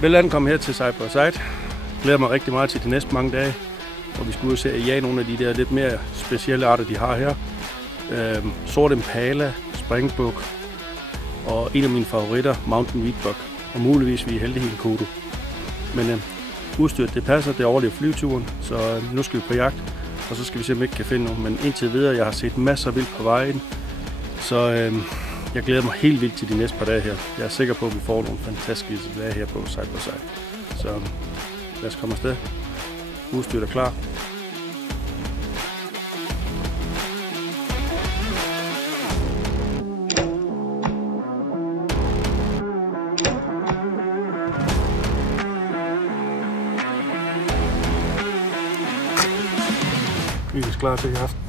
Vel ankommet her til Side by Side. Glæder mig rigtig meget til de næste mange dage, hvor vi skal ud og se ja, nogle af de der lidt mere specielle arter, de har her. Sort impala, springbuk og en af mine favoritter, mountain wheatbuck. Og muligvis vi er heldige i en kodo. Men udstyret det passer, det overlever flyveturen, så nu skal vi på jagt. Og så skal vi se, om vi ikke kan finde nogen. Men indtil videre, jeg har set masser af vildt på vejen. Så jeg glæder mig helt vildt til de næste par dage her. Jeg er sikker på, at vi får nogle fantastiske dage her på Side by Side. Så lad os komme afsted. Udstyret er klar. Vi er klar til i aften.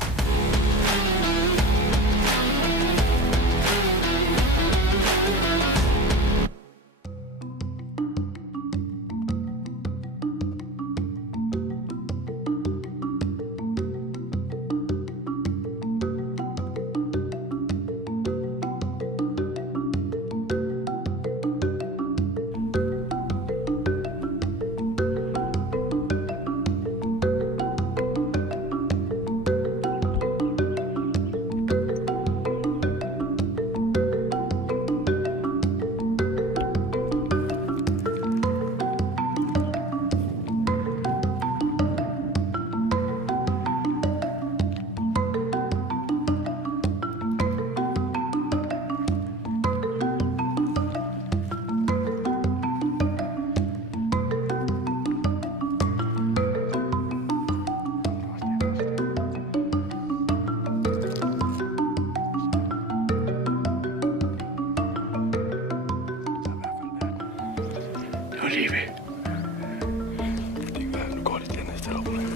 Nu går det den stille og roligt.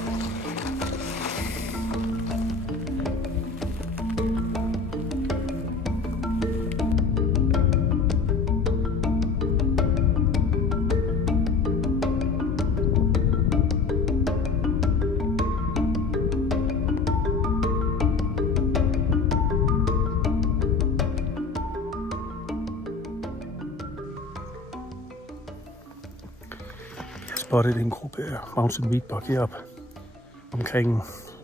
Spottet en gruppe af mountain wheatbuck heroppe omkring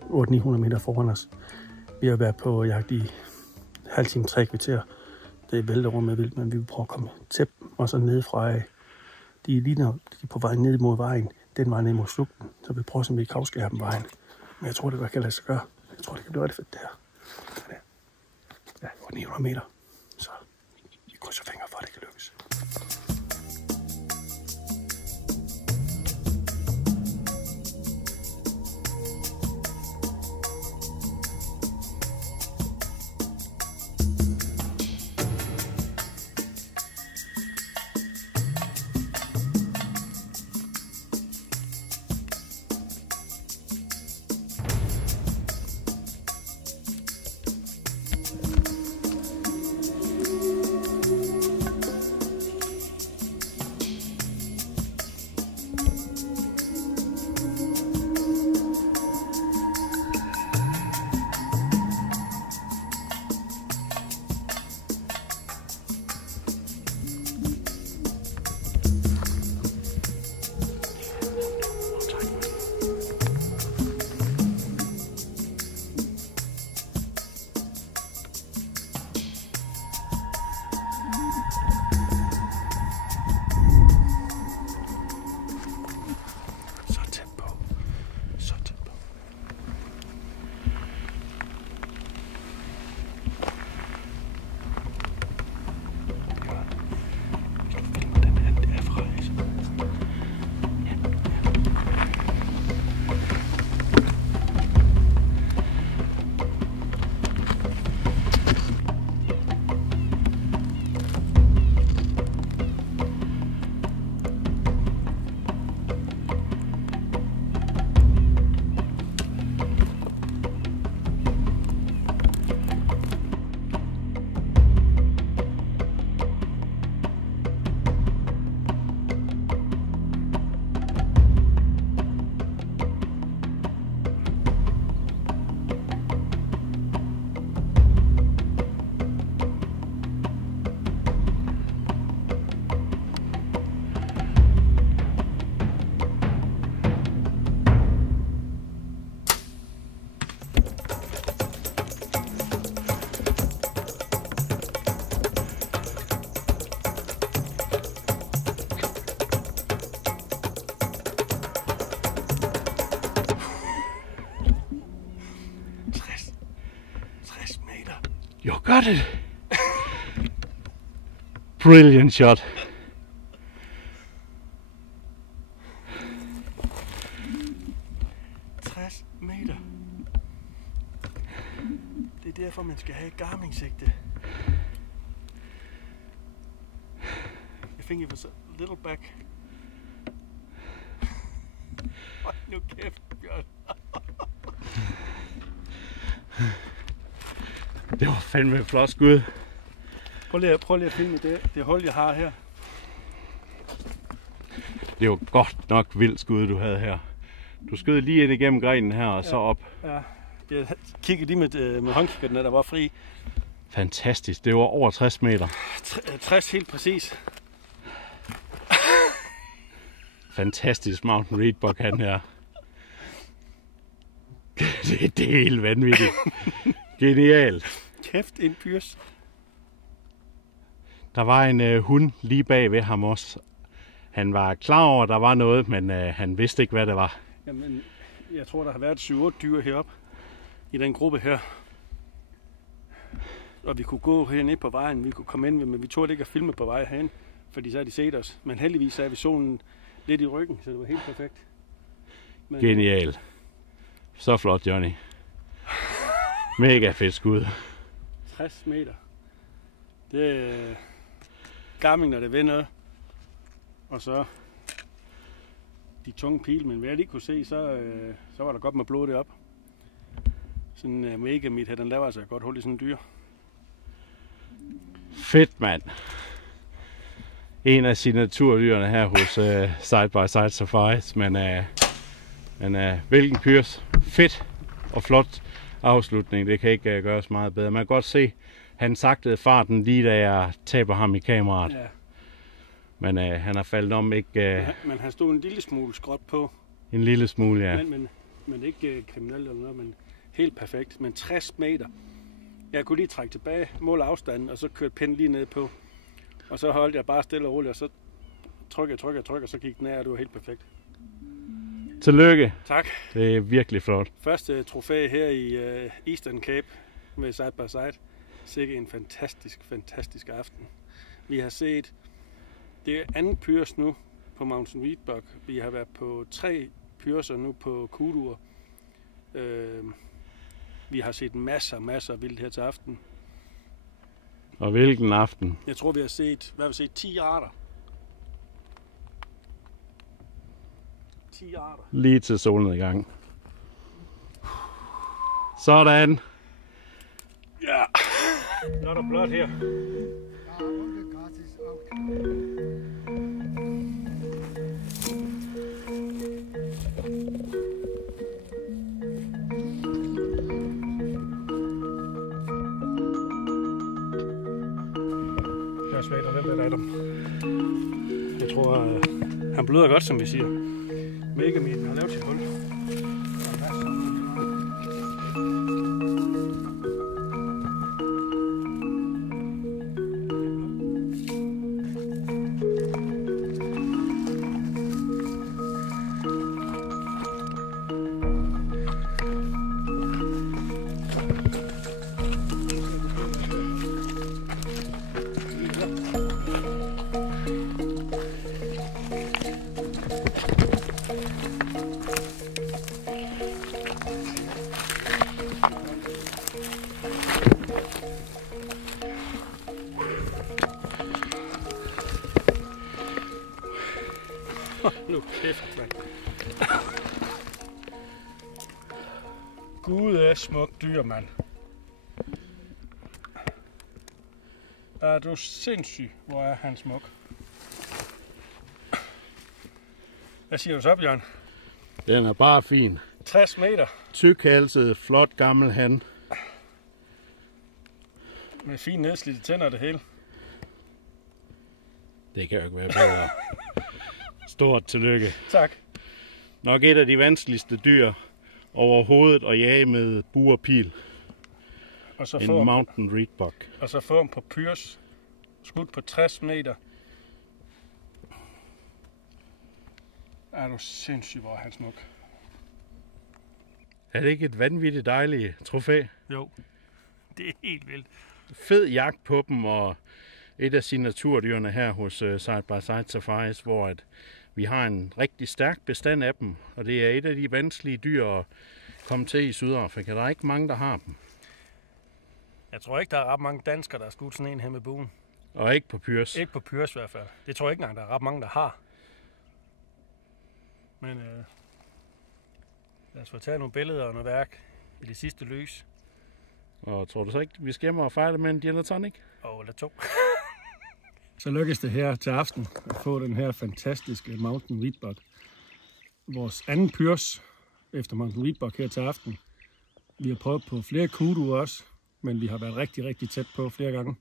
800-900 meter foran os. Vi har været på jagt i halv time, 3 kvarter. Det er væltet rundt med vildt, men vi vil prøve at komme tæt og så ned fra. De er lige når de er på vej ned mod vejen. Den vej ned mod slugten, så vi prøver, om vi kan afskære dem vejen. Men jeg tror, det kan lade sig gøre. Jeg tror, det kan blive rigtig fedt det her. Ja, 900 meter. Så vi krydser fingre for, at det kan lykkes. You got it! Brilliant shot. Meter. Det er derfor, man skal have et Garmin-sigte. I think it was a little back. Hold nu kæft, Bjørn. Det var fandme et flot skud. Prøv lige at filme det hul, jeg har her. Det var godt nok vildt skud, du havde her. Du skød lige ind igennem grenen her og så op. Ja, jeg kiggede lige med håndkikkerten, der var fri. Fantastisk. Det var over 60 meter. 60 helt præcis. Fantastisk Mountain Reedbuck han her. Det er helt vanvittigt. Genialt. Kæft, en pyrs. Der var en hund lige bag ved ham også. Han var klar over, at der var noget, men han vidste ikke, hvad det var. Jamen, jeg tror, der har været 7-8 dyr heroppe i den gruppe her. Og vi kunne gå hernede på vejen, vi kunne komme ind, men vi turde ikke at filme på vej herhen, fordi så havde de set os. Men heldigvis er vi solen lidt i ryggen, så det var helt perfekt. Men... Genial. Så flot, Johnny. Mega fedt skud. 60 meter. Det er Garmin, når det vender. Og så de tunge pile, men hvad jeg lige kunne se, så var der godt med blod deroppe. Sådan en mega mit her, den laver altså godt hul i sådan en dyr. Fedt, mand. En af signaturdyrene her hos Side by Side Safaris, men hvilken pyrs. Fedt og flot afslutning, det kan ikke gøres meget bedre. Man kan godt se, han sagtede farten lige da jeg taber ham i kameraet. Ja. Men han har faldet om ikke... Men han stod en lille smule skråt på. En lille smule, ja. Men ikke kriminelt eller noget, men helt perfekt. Men 60 meter. Jeg kunne lige trække tilbage, måle afstanden, og så kørte pinden lige ned på. Og så holdt jeg bare stille og roligt, og så tryk, og så gik den af, og det var helt perfekt. Tillykke. Tak. Det er virkelig flot. Første trofæ her i Eastern Cape med Side by Side. Sikke en fantastisk aften. Vi har set, det er anden pyrs nu på Mountain Reedbuck. Vi har været på 3 pyrser nu på kuduer. Vi har set masser af vildt her til aften. Og hvilken aften? Jeg tror, vi har set 10 arter. 10 arter. Lige til solnedgang. Sådan. Ja. Nu er der blot her. Jeg tror, han bløder godt, som vi siger. Mega Meat har lavet sit hul. Nu kæft, mand. Gud er smukt dyr, mand. Er du sindssyg, hvor er han smuk. Hvad siger du så, Bjørn? Den er bare fin. 60 meter. Tykhalset, flot gammel han. Med fine nedslidte tænder og det hele. Det kan jo ikke være bedre. Stort tillykke. Tak. Nok et af de vanskeligste dyr overhovedet at jage med bue og pil. Og så en Mountain Reedbuck. Og så få ham på pyrs. Skudt på 60 meter. Er du sindssygt, hvor er han smuk. Er det ikke et vanvittigt dejligt trofæ? Jo, det er helt vildt. fed jagt på dem, og et af signaturdyrene her hos Side by Side Safaris, hvor at vi har en rigtig stærk bestand af dem, og det er et af de vanskelige dyr at komme til i Sydafrika. Der er ikke mange, der har dem. Jeg tror ikke, der er ret mange danskere, der har skudt sådan en her med buen. Og ikke på pyrs. Ikke på pyrs i hvert fald. Det tror jeg ikke engang, der er ret mange, der har. Men lad os få taget nogle billeder og noget værk i det sidste lys. Og tror du så ikke, vi skal hjem og fejre det med en gin and tonic? Eller 2. Så lykkes det her til aften at få den her fantastiske Mountain Wheatbuck. Vores anden pyrs efter Mountain Wheatbuck her til aften. Vi har prøvet på flere kudu også, men vi har været rigtig, rigtig tæt på flere gange.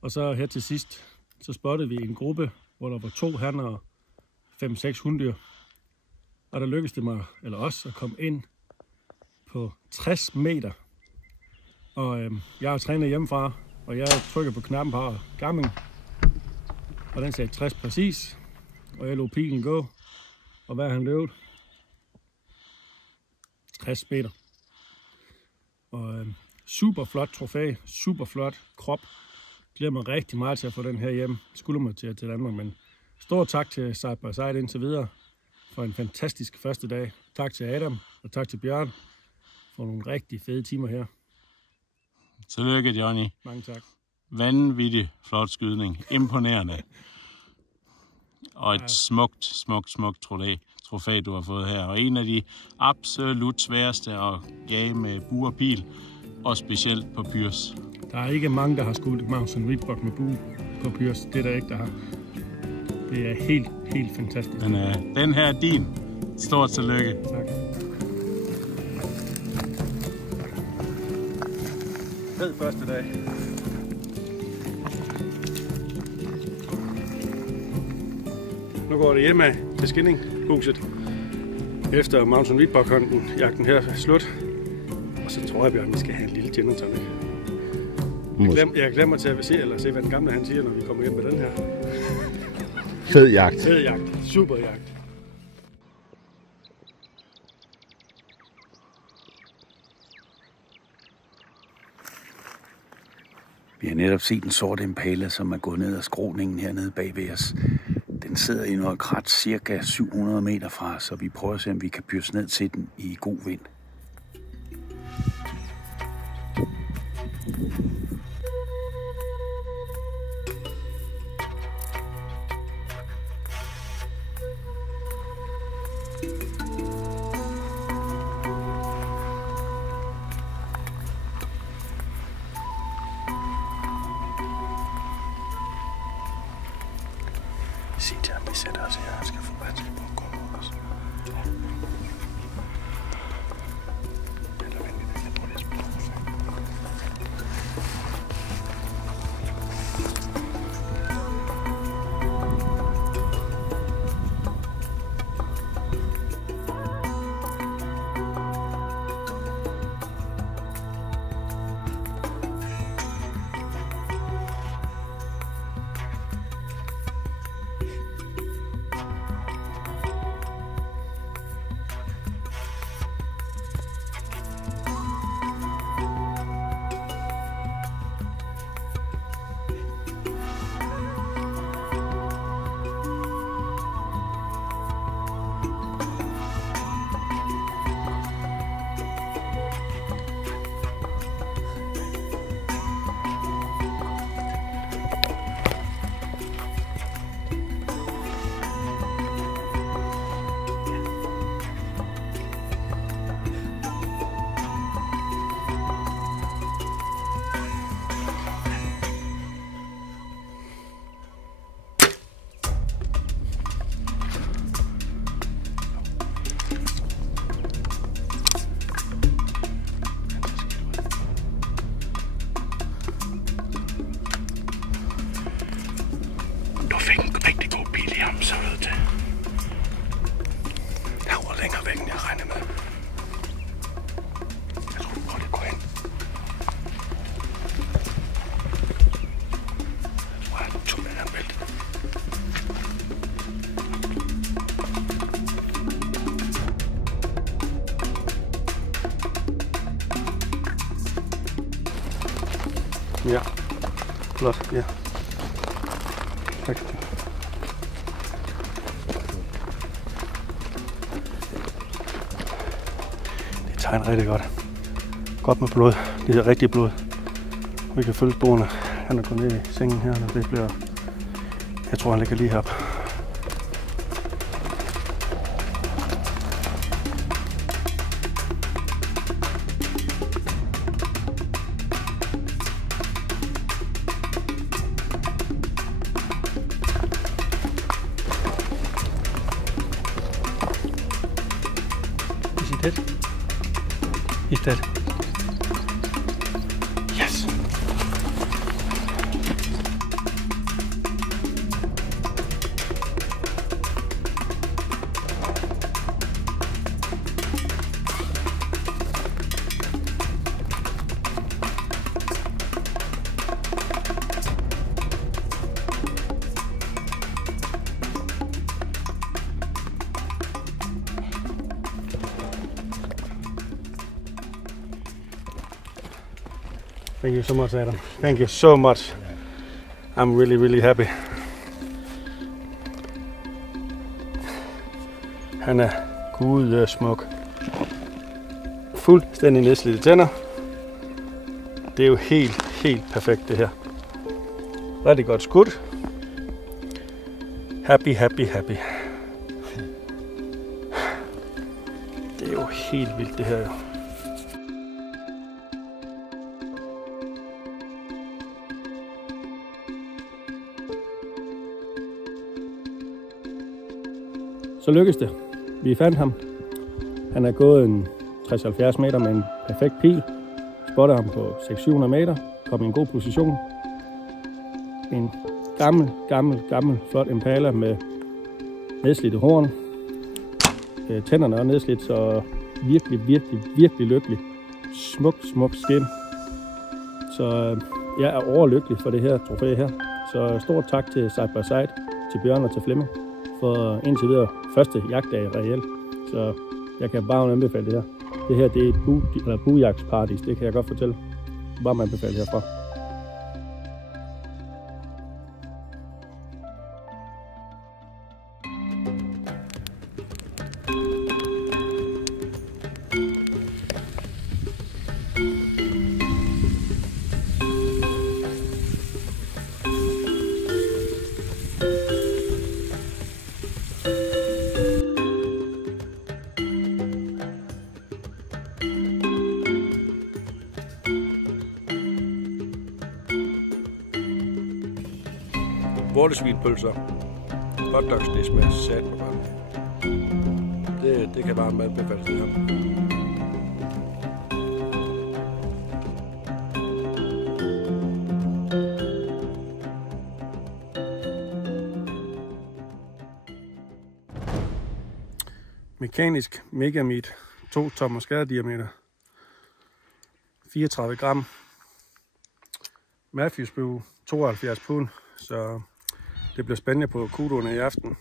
Og så her til sidst, så spottede vi en gruppe, hvor der var 2 hanner og 5-6 hunddyr. Og der lykkedes det mig, eller os, at komme ind på 60 meter. Og jeg har trænet hjemmefra, og jeg trykker på knappen på Garmin. Og den sagde 60 præcis. Og jeg lod pilen gå. Og hvad han løbet? 60 meter. Og super flot trofæ, super flot krop. Glæder mig rigtig meget til at få den her hjem. Skulder mig til Danmark, men stor tak til Side by Side indtil videre for en fantastisk første dag. Tak til Adam og tak til Bjørn for nogle rigtig fede timer her. Tillykke, Johnny. Mange tak. Vanvittig flot skydning. Imponerende. Og et smukt trofæ, du har fået her. Og en af de absolut sværeste at jage med bue og pil. Og specielt på pyrs. Der er ikke mange, der har skudt Mountain Wheatbuck med bue på pyrs. Det er der ikke, der har. Det er helt fantastisk. Den her er din. Stort tillykke. Tak. Fed første dag. Nu går det hjemme til Skinninghuset. Efter Mountain Wheatbuck-hunden, jagten her er slut. Og så tror jeg, Bjørn, vi skal have en lille gin and tonic. Jeg glemmer til at se hvad den gamle han siger, når vi kommer hjem med den her. Fed jagt. Fed jagt. Super jagt. Vi har netop set en sort impala, som er gået ned ad skråningen hernede bagved os. Den sidder i noget krat cirka 700 meter fra os, så vi prøver at se, om vi kan pyrse ned til den i god vind. Sig til ham, vi sætter os her. Han skal få vanskeligt på at komme over os. Eller venlig, jeg prøver lige at spille over. Ja. Flot, ja. Tak. Det tegner rigtig godt. Godt med blod. Det er rigtig blod. Vi kan følge sporene. Han er gået ned i sengen her, og det bliver... Jeg tror, han ligger lige heroppe. Is he dead? He's dead. Yes! Thank you so much, Adam. Thank you so much. I'm really, really happy. Han er gudesmuk. Fuldstændig nedslidte tænder. Det er jo helt perfekt det her. Rigtig godt skudt. Happy, happy, happy. Det er jo helt vildt det her jo. Så lykkedes det. Vi fandt ham. Han er gået en 60-70 meter med en perfekt pil. Spotter ham på 600-700 meter. Kom i en god position. En gammel, flot impala med nedslidte horn. Tænderne er nedslidt, så virkelig lykkelig. Smuk skin. Så jeg er overlykkelig for det her trofæ her. Så stort tak til Side by Side, til Bjørn og til Flemming for indtil videre første jagtdag reelt. Så jeg kan bare anbefale det her. Det her det er et buejagtsparadis, det kan jeg godt fortælle. Bare man anbefale herfra. Vortesvinpølser. Hotdogs, det smager sat på godt. Det kan bare anbefales det her. Mekanisk Megameat. 2 tommer skadediameter. 34 gram. Matthews bue. 72 pund. Så det bliver spændende på kudoerne i aften.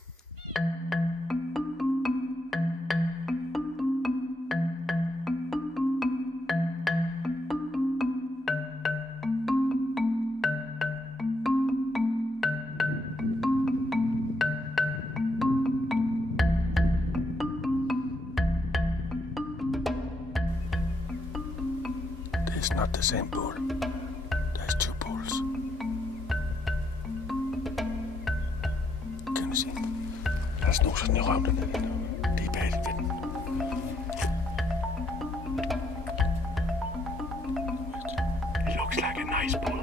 It's not the same bull. There's 2 bulls. Kan du se? Der snuser den i røven dernede. Det er bag det den. It looks like a nice bull.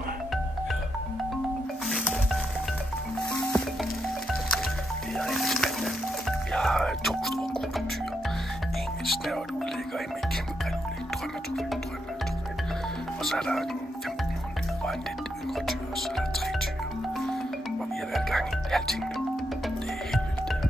Det er rigtig spændende. Jeg har 2 store kudotyr. En med et snævert udlæg og en med et kæmpe brilludlæg. Drømmetrofæ. Og så er der 15 hunde og en lidt yngre tyr, og så er der 3 tyre. Og vi har været i gang i en halv time nu. Det er helt vildt det her.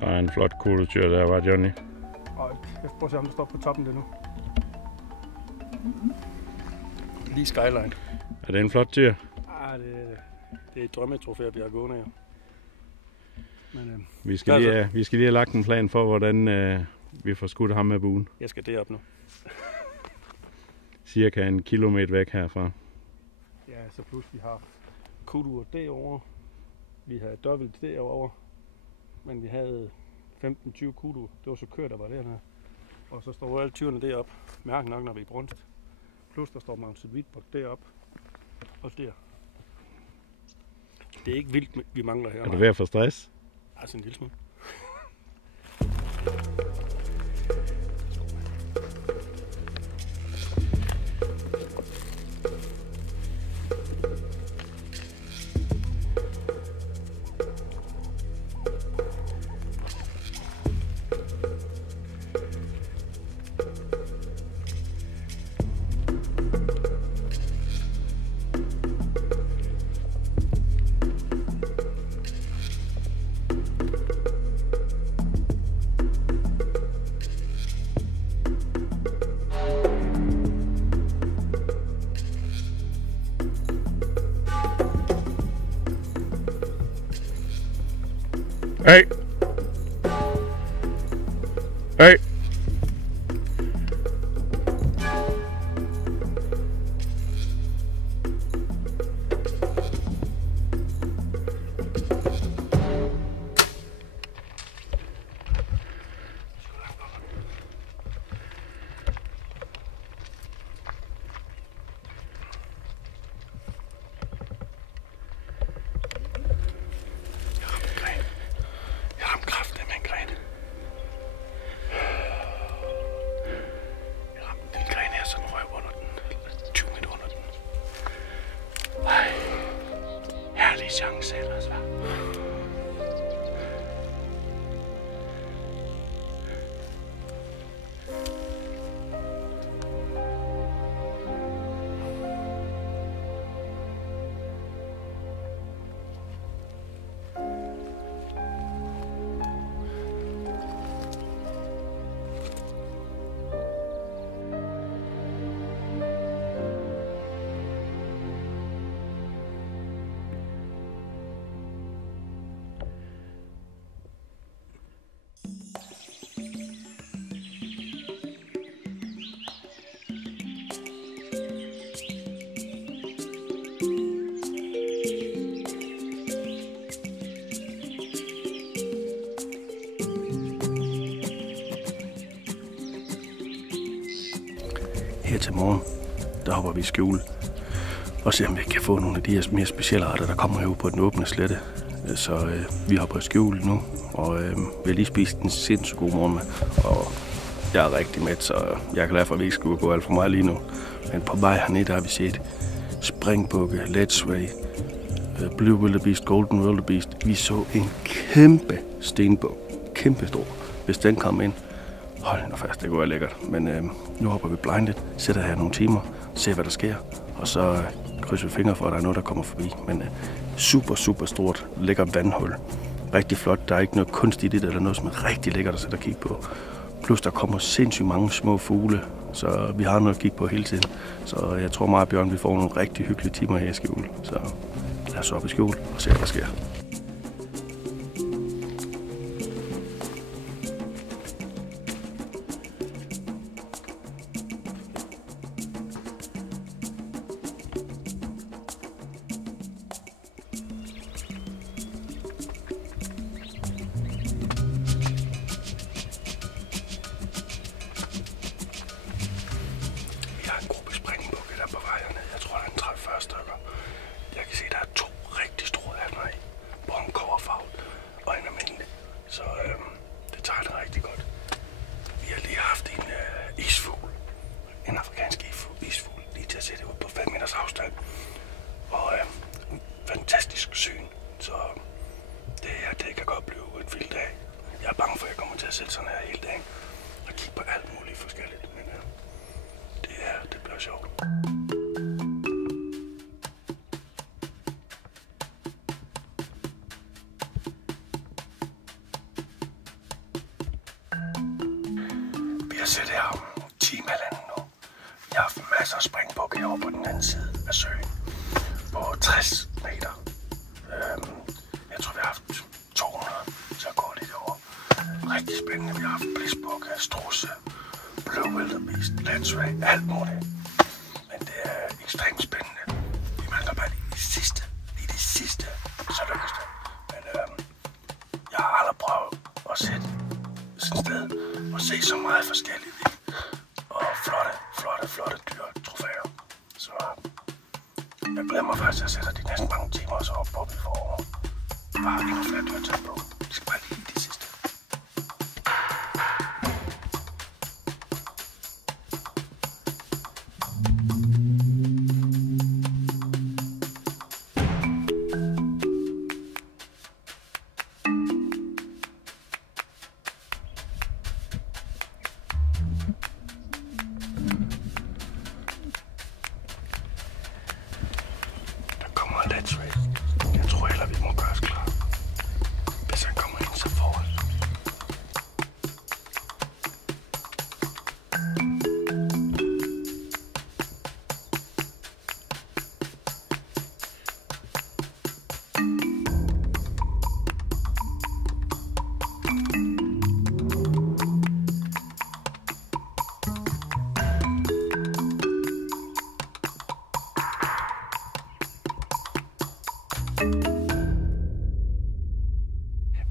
Der er en flot kudotyr der, var Johnny. Og jeg prøver at se, om der står på toppen det nu. Lige skyline. Er det en flot tyr? Det er et drømmetrofæ, vi har gående her. Men, Vi skal lige have lagt en plan for, hvordan vi får skudt ham med buen. jeg skal derop nu. Cirka 1 kilometer væk herfra. Ja, så plus vi har kuduer derovre. Vi havde dobbelt derovre. Men vi havde 15-20 kuduer. Det var så kørt, der var der. Og så står alle tyrene deroppe. Mærk nok, når vi er brunst. Plus der står Mount Hvidbok deroppe. Og der. Det er ikke vildt, vi mangler her. Er du ved at få stress? Altså en lille smule. Hey! Hey! Chance ellers, hva'? Her til morgen, der hopper vi i skjul og ser, om vi kan få nogle af de her mere specielle arter, der kommer herude på den åbne slette. Så vi hopper i skjul nu, og vi har lige spist en sindssygt god morgenmad, og jeg er rigtig mæt, så jeg er glad for, at vi ikke skulle gå alt for meget lige nu. Men på vej hernede, der har vi set springbukke, Letchway, Blue Wildebeest, Golden Wildebeest. Vi så en kæmpe stenbuk, kæmpe stor. Hvis den kom ind, hold nu fast, det kunne være lækkert. Men nu hopper vi blindet, sætter her nogle timer, ser hvad der sker, og så krydser vi fingre for, at der er noget, der kommer forbi. Men super, super stort, lækker vandhul. Rigtig flot, der er ikke noget kunst i det, eller noget, som er rigtig lækkert at sætte og kigge på. Plus der kommer sindssygt mange små fugle, så vi har noget at kigge på hele tiden. Så jeg tror mig og Bjørn, vi får nogle rigtig hyggelige timer her i skjul. Så lad os op i skjul og se, hvad der sker. Fantastisk syn, så det kan godt blive en vild dag. Jeg er bange for, at jeg kommer til at sætte sådan her hele dagen og kigge på alt muligt forskelligt, men det bliver sjovt. kan sætte her om timehalvanden nu. Jeg har haft masser af springbuk herovre på den anden side af søen. På 60 meter. Jeg tror, vi har haft 200, så går lidt over. Rigtig spændende. Vi har haft blisbuk, strusse, blå wildebeest, landsvag, alt muligt. Men det er ekstremt spændende. Vi mangler bare lige det sidste, så lykkes det. Men jeg har aldrig prøvet at sætte sådan et sted og se så meget forskelligt og flotte dyr trofæer. Så jeg glæder mig faktisk, at jeg sætter de næsten mange timer så op på, vi får bare endnu flere dyr til på. Vi skal bare lige det sidste. Jeg tror heller, vi må gøre os klar. Hvis han kommer ind, så får han.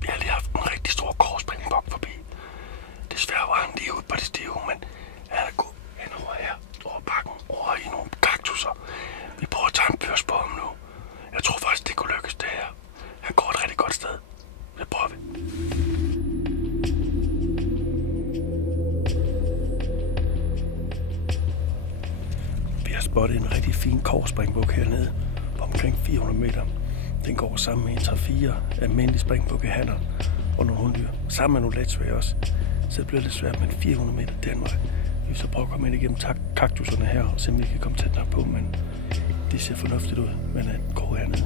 Vi har lige haft en rigtig stor korsspringbok forbi. Desværre var han lige ude på det stive, men han er gået hen over her, over bakken, over i nogle kaktusser. Vi prøver at tage en pyrs på ham nu. Jeg tror faktisk, det kunne lykkes det her. Han går et rigtig godt sted. Det prøver vi. Vi har spottet en rigtig fin korsspringbuk hernede på omkring 400 meter. Den går sammen med en 3-4 almindelige springbukkehanner og nogle hunddyr. Sammen med nogle letsvage også. Så det bliver lidt svært med 400 meter den vej. Vi vil så prøve at komme ind igennem kaktusserne her og se om vi kan komme tæt nok på, men det ser fornuftigt ud, men den går hernede.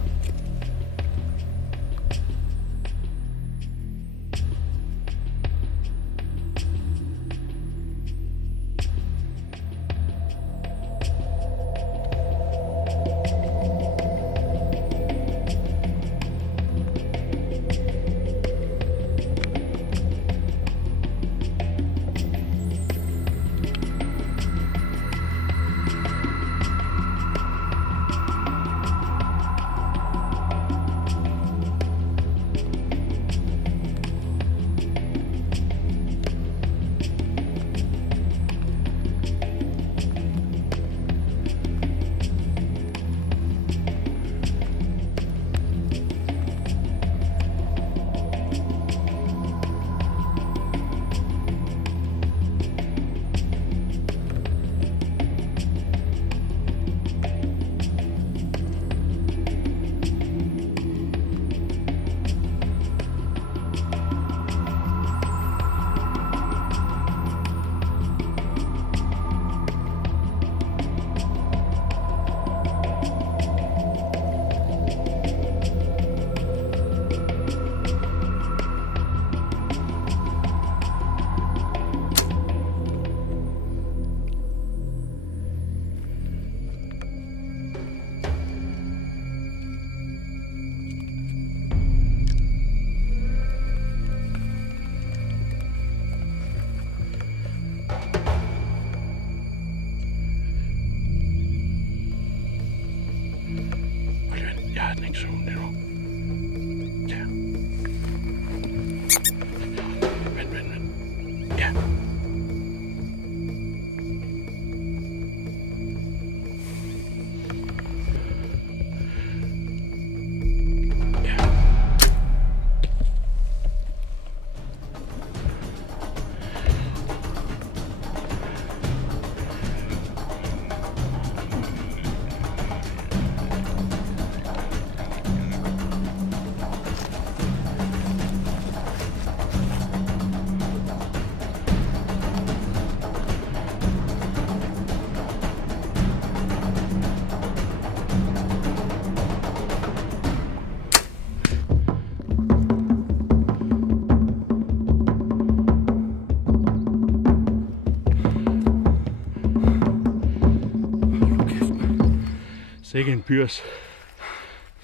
Sikke en pyrs.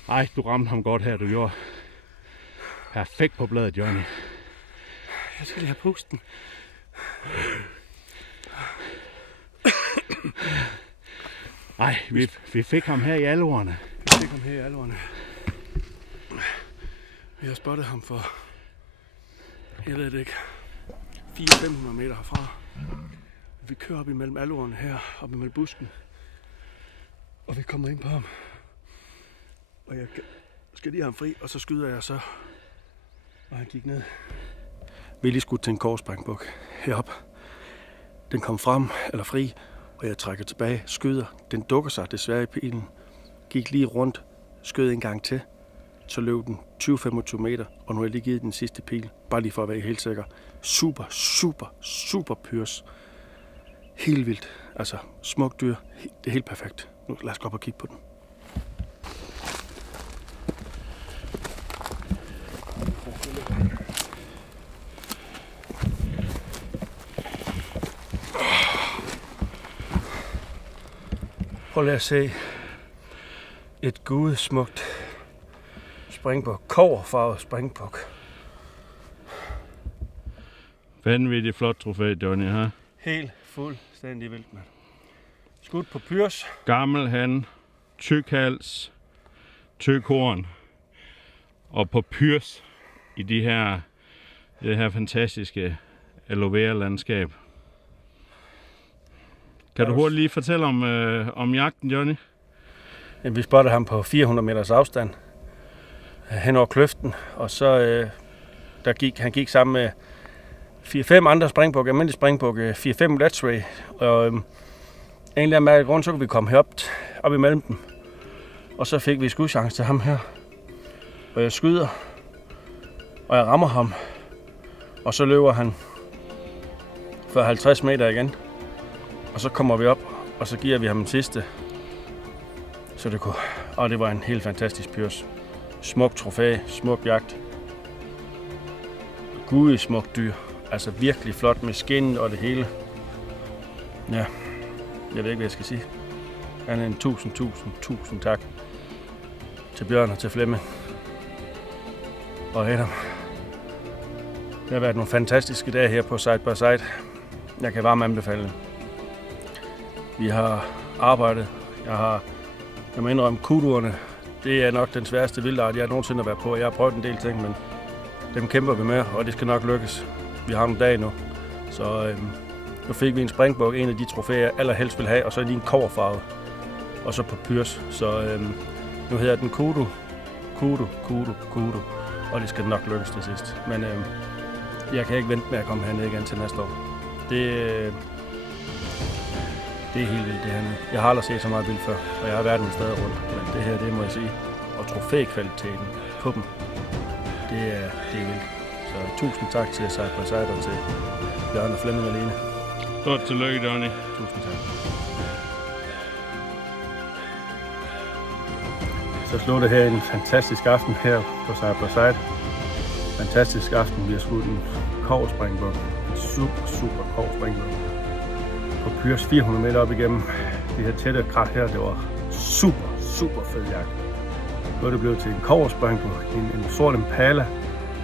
Ej, du ramte ham godt her, du gjorde. Perfekt på bladet, Johnny. Jeg skal lige have pusten. Ej, vi fik ham her i alvorene. Vi har spottet ham for, jeg ved det ikke, 400-500 meter herfra. Vi kører op imellem alvorene her, op imellem busken. Og vi kommer ind på ham. Og jeg skal lige have ham fri, og så skyder jeg så. Og han gik ned. Vi er lige skudt til en korsspringbuk herop. Den kom frem, eller fri, og jeg trækker tilbage, skyder. Den dukker sig desværre i pilen. Gik lige rundt, skød en gang til. Så løb den 20-25 meter, og nu har jeg lige givet den sidste pil. Bare lige for at være helt sikker. Super pyrs. Helt vildt. Altså, smukt dyr. Det er helt perfekt. Nu lad os gå op og kigge på den. Prøv lige at se et gudesmukt springbuk. Kobberfarvet springbuk. Vanvittigt flot trofæ, Johnny, her. Helt fuldstændig vildt, mand. Skudt på pyrs. Gammel han, tyk hals, tyk horn. Og på pyrs i det her fantastiske aloe vera landskab. Kan du hurtigt lige fortælle om jagten, Johnny? Jamen, vi spottede ham på 400 meters afstand hen over kløften, og så han gik sammen med 4-5 andre springbukke, almindelige springbukke, 4-5 Let's Ray, og en eller anden mærkelig grund, så kunne vi komme op imellem dem, og så fik vi skudchance til ham her, og jeg skyder, og jeg rammer ham, og så løber han for 50 meter igen, og så kommer vi op, og så giver vi ham den sidste, så det var en helt fantastisk pyrs. Smuk trofæ, smuk jagt. Gud, smukt dyr. Altså virkelig flot med skin og det hele. Ja, jeg ved ikke, hvad jeg skal sige. Han er en tusind tak til Bjørn og til Flemming og Adam. Det har været nogle fantastiske dage her på Side by Side. Jeg kan varmt anbefale det. Vi har arbejdet. Jeg må indrømme, kuduerne, det er nok den sværeste vildart, jeg nogensinde har været på. Jeg har prøvet en del ting, men dem kæmper vi med, og det skal nok lykkes. Vi har nogle dage nu, så nu fik vi en springbuk, en af de trofæer, jeg allerhelst vil have, og så lige en kobberfarve, og så på pyrs. Så nu hedder den kudu, og det skal nok lykkes til sidst. Men jeg kan ikke vente med at komme herned igen til næste år. Det er helt vildt, det her nu. Jeg har aldrig set så meget vildt før, og jeg har været nogle steder rundt. Men det her, det må jeg sige. Og trofækvaliteten på dem, det er vildt. Så tusind tak til Side by Side og til Bjørn og Flemming og Lene. Stort tillykke, Johnny. Tusind tak. Så slog det her en fantastisk aften her på Side by Side. Fantastisk aften. Vi har skudt en kobberspringbuk. En super kobberspringbuk. På pyrs 400 meter op igennem det her tætte krat her. Det var super fed jagt. Nu er det blevet til en kobberspringbuk, en sort impala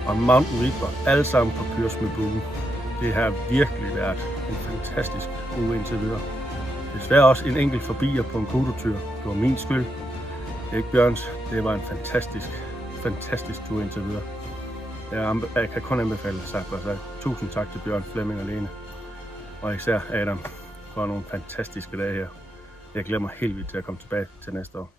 og en mountain reaper. Alle sammen på pyrs med buen. Det har virkelig været en fantastisk uge indtil videre. Desværre også en enkelt forbier på en kudutyr. Det var min skyld. Det er ikke Bjørns. Det var en fantastisk tur indtil videre. Jeg kan kun anbefale Side by Side. Tusind tak til Bjørn, Flemming og Lene. Og især Adam for nogle fantastiske dage her. Jeg glæder mig helt vildt til at komme tilbage til næste år.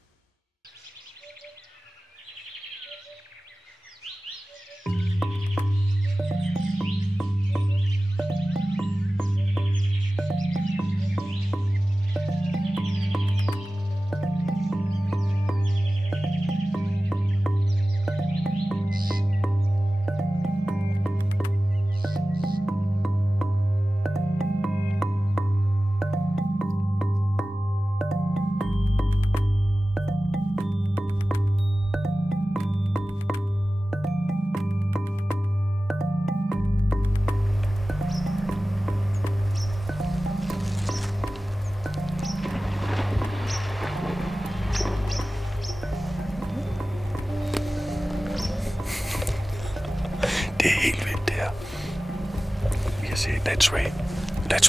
see, that's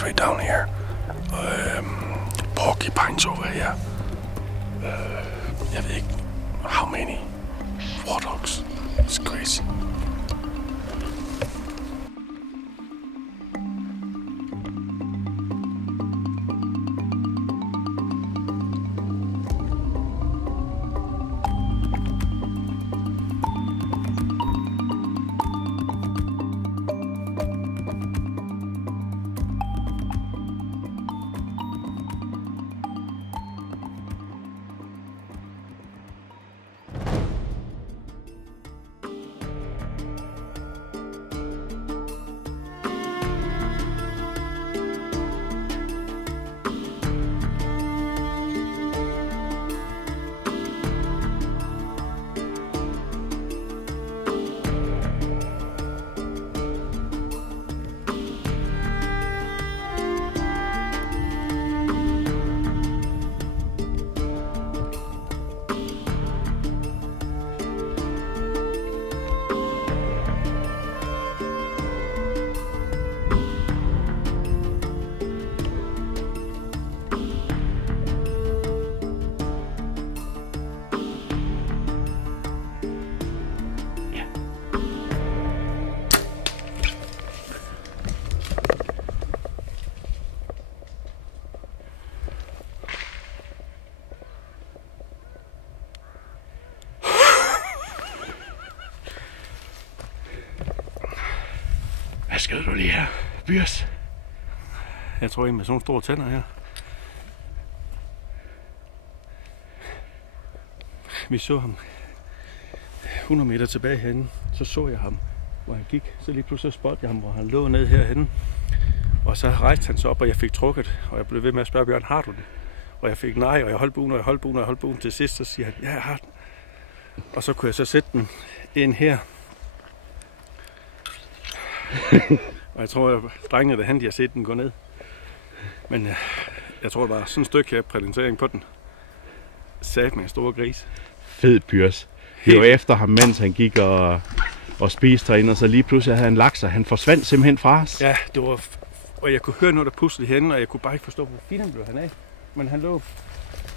right down here. Porcupines over here. Jeg ved ikke, how many warthogs. It's crazy. Hvad skal du lige her, Byrs? Jeg tror en med sådan nogle store tænder her. Vi så ham 100 meter tilbage herinde. Så jeg ham, hvor han gik. Så lige pludselig spottede jeg ham, hvor han lå ned herhenne. Og så rejste han sig op, og jeg fik trukket. Og jeg blev ved med at spørge Bjørn, har du den? Og jeg fik nej, og jeg holdt buen, og jeg holdt buen. Til sidst, så siger han, ja, jeg har den. Og så kunne jeg så sætte den ind her. Og jeg tror, at drengene derhen, de har set den gå ned. Men jeg tror, det var sådan et stykke her præsentering på den. Sat med en stor gris. Fed Byrs. Det var efter ham, mens han gik og spiste derinde, og så lige pludselig havde han lagt sig. Han forsvandt simpelthen fra os. Ja, det var... Og jeg kunne høre noget, der puslede henne, og jeg kunne bare ikke forstå, hvor fint han blev han af. Men han lå...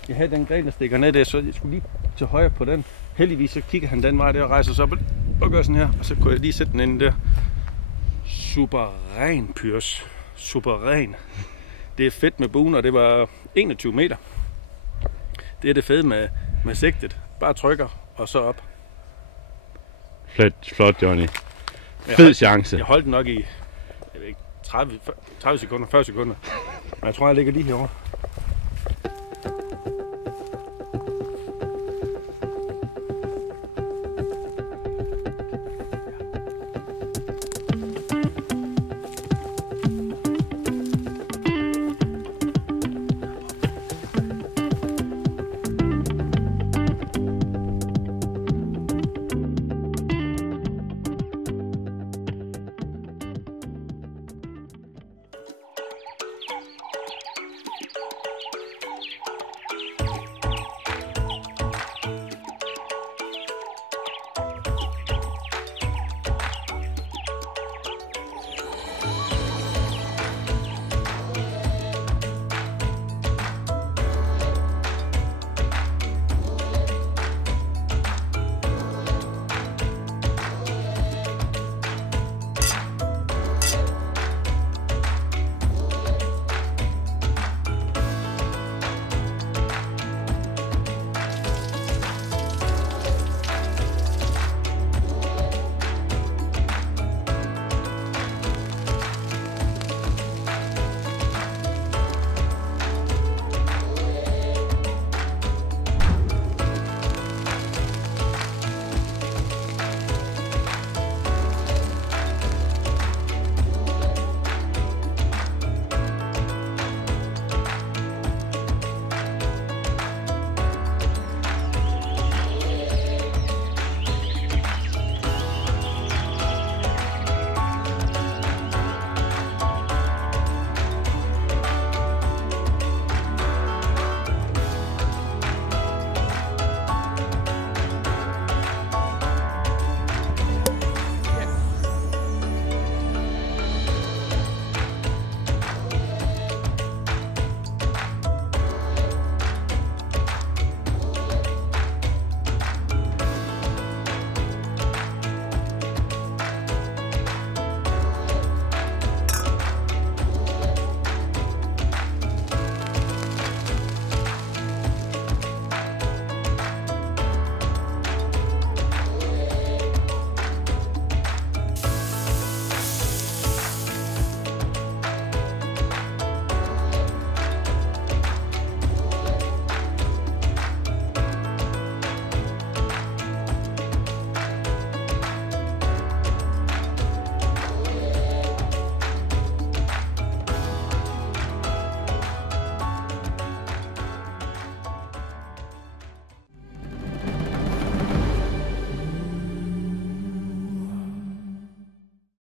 Jeg havde den gren, der stikker ned der, så jeg skulle lige til højre på den. Heldigvis så kigger han den vej der og rejser sig op og gør sådan her. Og så kunne jeg lige sætte den inde der. Suveræn Pyrs. Suveræn. Det er fedt med buen, og det var 21 meter. Det er det fede med sigtet. Bare trykker, og så op. Flot, Johnny. Fed chance. Jeg holdt den nok i 30 sekunder, 40 sekunder. Men jeg tror, jeg ligger lige herovre.